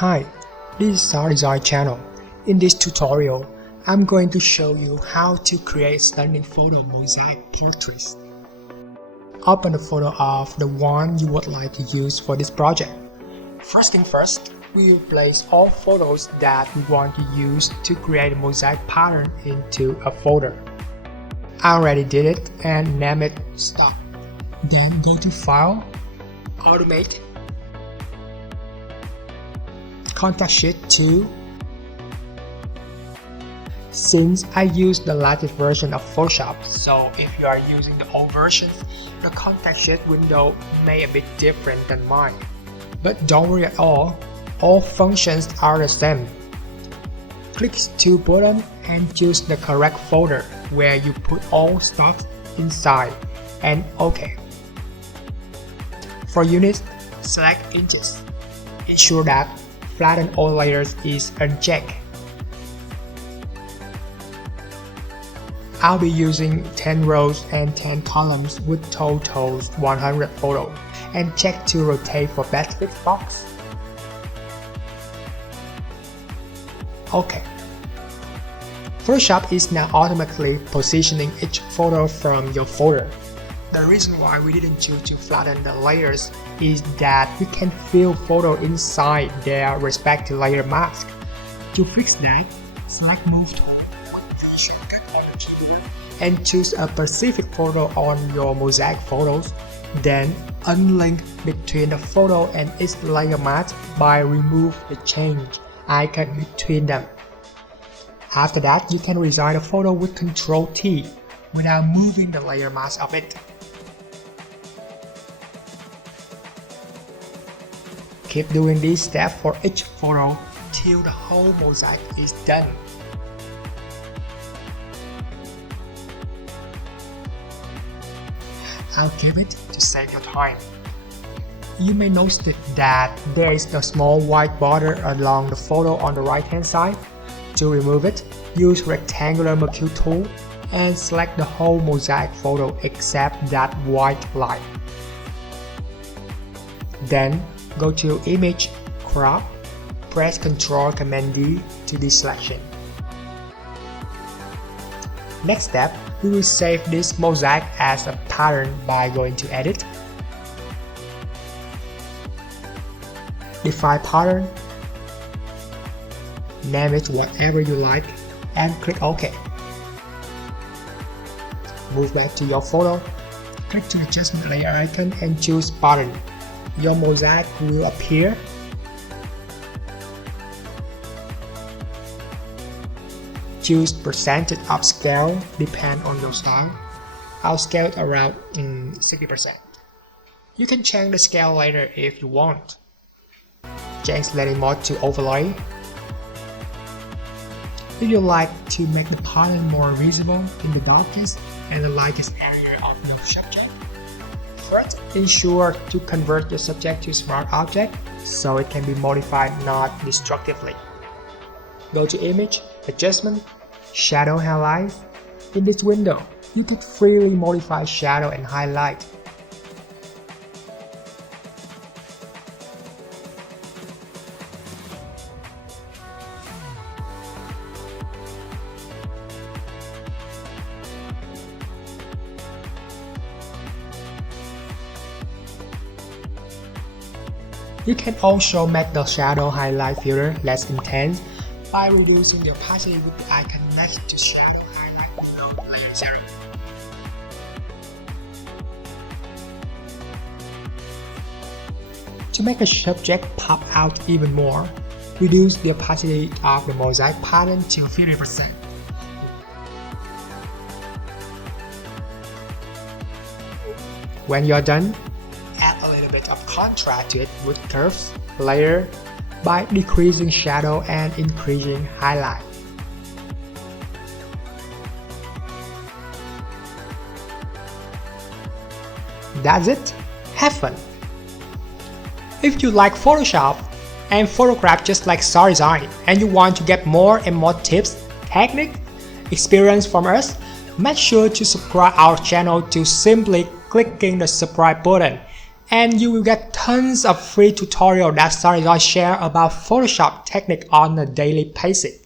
Hi, this is SaDesign channel. In this tutorial, I'm going to show you how to create stunning photo mosaic portraits. Open the photo of the one you would like to use for this project. First thing first, we will place all photos that we want to use to create a mosaic pattern into a folder. I already did it and name it Stock. Then go to File, Automate, Contact Sheet 2. Since I use the latest version of Photoshop, so if you are using the old version, the contact sheet window may a bit different than mine. But don't worry at all functions are the same. Click 2 button and choose the correct folder where you put all stocks inside and OK. For units, select inches. Ensure that flatten all layers is unchecked. I'll be using 10 rows and 10 columns with totals 100 photos, and check to rotate for best fit box. OK. Photoshop is now automatically positioning each photo from your folder. The reason why we didn't choose to flatten the layers is that we can fill photos inside their respective layer mask. To fix that, select Move tool and choose a specific photo on your mosaic photos. Then unlink between the photo and its layer mask by remove the change icon between them. After that, you can resign the photo with Ctrl T without moving the layer mask of it. Keep doing this step for each photo till the whole mosaic is done. I'll give it to save your time. You may notice that there is a small white border along the photo on the right hand side. To remove it, use rectangular mercury tool and select the whole mosaic photo except that white line. Then go to Image, Crop, press Ctrl+Command+D to deselection. Next step, we will save this mosaic as a pattern by going to Edit, Define Pattern, name it whatever you like, and click OK. Move back to your photo, click to the adjustment layer icon and choose Pattern. Your mosaic will appear. Choose percentage upscale, depend on your style. I'll scale it around 60%. You can change the scale later if you want. Change Blending Mode to Overlay. If you like to make the pattern more visible in the darkest and the lightest area of your subject, first ensure to convert your subject to smart object so it can be modified not destructively. Go to Image, Adjustment, Shadow Highlight. In this window, you can freely modify shadow and highlight. You can also make the shadow highlight filter less intense by reducing the opacity with the icon next to shadow highlight below layer 0. To make a subject pop out even more, reduce the opacity of the mosaic pattern to 50%. When you're done, add a little bit of contrast to it with curves, layer, by decreasing shadow and increasing highlight. That's it. Have fun! If you like Photoshop and photograph just like SaDesign and you want to get more and more tips, techniques, experience from us, make sure to subscribe our channel to simply clicking the subscribe button. And you will get tons of free tutorials that SaDesign share about Photoshop technique on a daily basis.